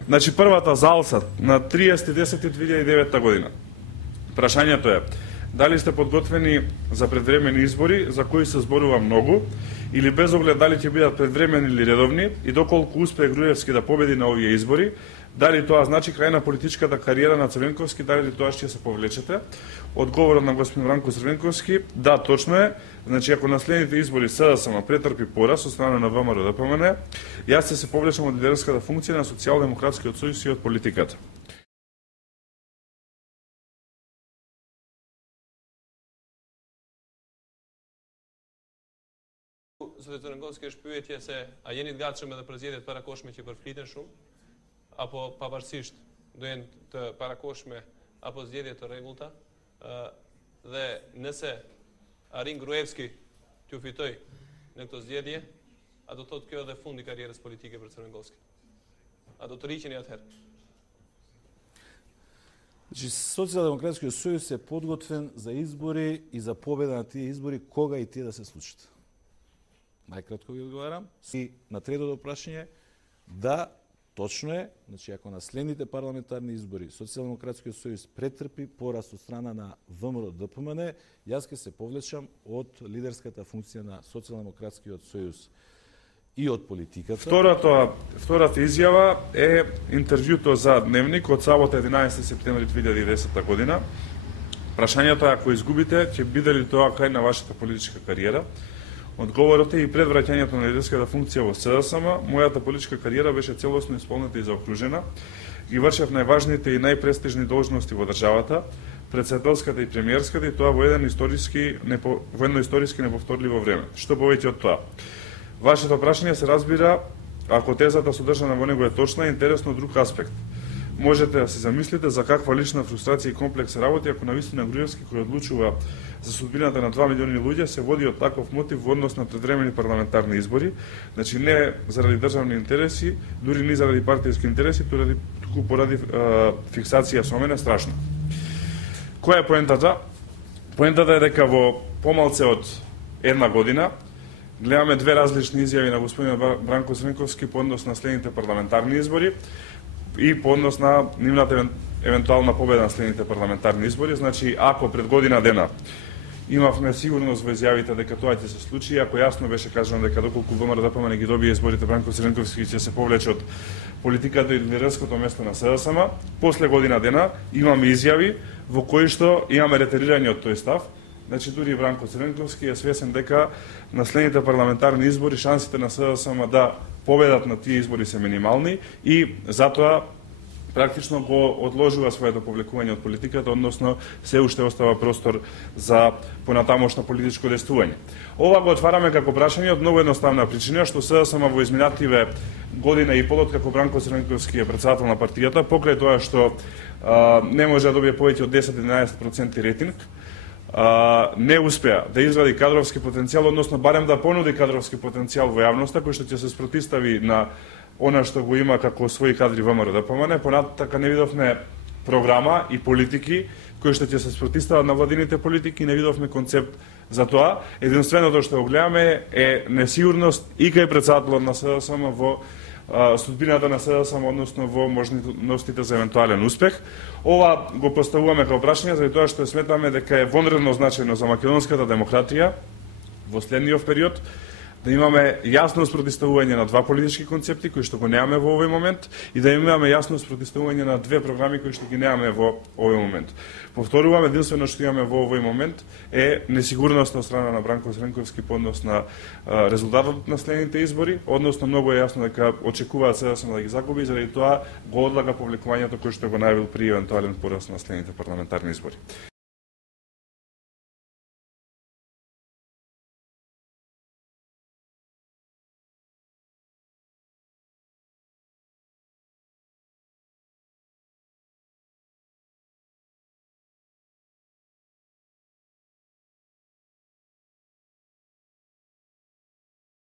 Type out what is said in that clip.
Значи првата за Алсат на 30.10.2009 година. Прашањето е: дали сте подготвени за предвремени избори за кои се зборува многу, или без оглед дали ќе бидат предвремени или редовни, и доколку успее Груевски да победи на овие избори, дали тоа значи крај на политичката кариера на Црвенковски, дали тоа ќе се повлечете? Одговорот на господин Бранко Црвенковски: да, точно е. Значи, ако на следните избори СДСМ претрпи пораз од страна на ВМРО-ДПМН, јас ќе се повлечам од лидерската функција на Социјалдемократскиот сојуз и од политиката. Zotit Crvenkovski është pyetje se a jeni të gatshëm edhe për zgjedhjet parakoshme që përfliten shumë, apo pavarësisht do jenë të parakoshme apo zgjedhje të rregullta, dhe nëse arrin Gruevski t'ju fitoj në këto zgjedhje, a do thotë kjo edhe fundi i karrierës politike për Crvenkovski? A do të riqeni atëherë? Значи, Социјалдемократскиот сојуз е подготвен за избори и за победа на тие избори кога и тие да се случат. Најкратко ви одговарам. И на третото прашање, да, точно е, значи ако на следните парламентарни избори Социјалдемократскиот сојуз претрпи пораз од страна на ВМРО-ДПМН, јас ќе се повлечам од лидерската функција на Социјалдемократскиот сојуз и од политиката. Втората изјава е интервјуто за Дневник од сабота 11 септември 2010 година. Прашањето е: ако изгубите, ќе биде ли тоа крај на вашата политичка кариера? Одговорот е: и пред враќањето на лидерската функција во СДСМ, мојата политичка кариера беше целосно исполнета и заокружена. Ги вршев најважните и најпрестижни должности во државата, председателската и премиерската, и тоа во едно историски неповторливо време. Што повеќе од тоа? Вашето прашање се разбира, ако тезата содржана во него е точна, интересно друг аспект. Можете да се замислите за каква лична фрустрација и комплекс работи ако навистина Груевски, кој одлучува за судбината на 2 милиони луѓе, се води од таков мотив во однос на предвремени парламентарни избори, значи не заради државни интереси, дури ни заради партијски интереси, туку поради фиксација со мене страшно. Која е поентата? Поентата е дека во помалце од една година гледаме две различни изјави на господин Бранко Црвенковски по однос на следните парламентарни избори и по однос на нивната евентуална победа на следните парламентарни избори. Значи, ако пред година дена имавме сигурност во изјавите дека тоа ќе се случи, ако јасно беше кажано дека доколку ВМРО-ДПМН ги добие изборите, Бранко Црвенковски ќе се повлече од политиката и лидерското место на СДСМ, после година дена имаме изјави во кои што имаме ретерирање од тој став. Значи, дури Бранко Црвенковски е свесен дека на следните парламентарни избори шансите на СДСМ да победат на тие избори се минимални и затоа практично го одложува своето повлекување од политиката, односно се уште остава простор за понатамошно политичко действување. Ова го отвараме како прашање од многу едноставна причина, што СДСМ во изминативе година и полот како Бранко Црвенковски е председател на партијата, покрај тоа што не може да добие повеќе од 10-11% рейтинг, не успеа да изгради кадровски потенцијал, односно барем да понуди кадровски потенцијал во јавноста, кој што ќе се спротистави на она што го има како своји кадри ВМРО-ДПМН. Понатака не видовме програма и политики кои што ќе се спротистават на владините политики, не видовме концепт за тоа. Единственото што го гледаме е несигурност и кај председателот на СДСМ во судбината на СДСМ, односно во можностите за евентуален успех. Ова го поставуваме како прашање заради тоа што сметаме дека е вонредно значајно за македонската демократија во следниот период да имаме јасно спротиставување на два политички концепти кои што го немаме во овој момент и да имаме јасно спротиставување на две програми кои што ги немаме во овој момент. Повторувам, единствено што имаме во овој момент е несигурност од страна на Бранко Црвенковски по однос на резултатот на следните избори, односно многу е јасно дека очекуваат СДСМ да ги загуби, заради тоа го одлага повлекувањето кој што го најавил при евентуален пораз на следните парламентарни избори.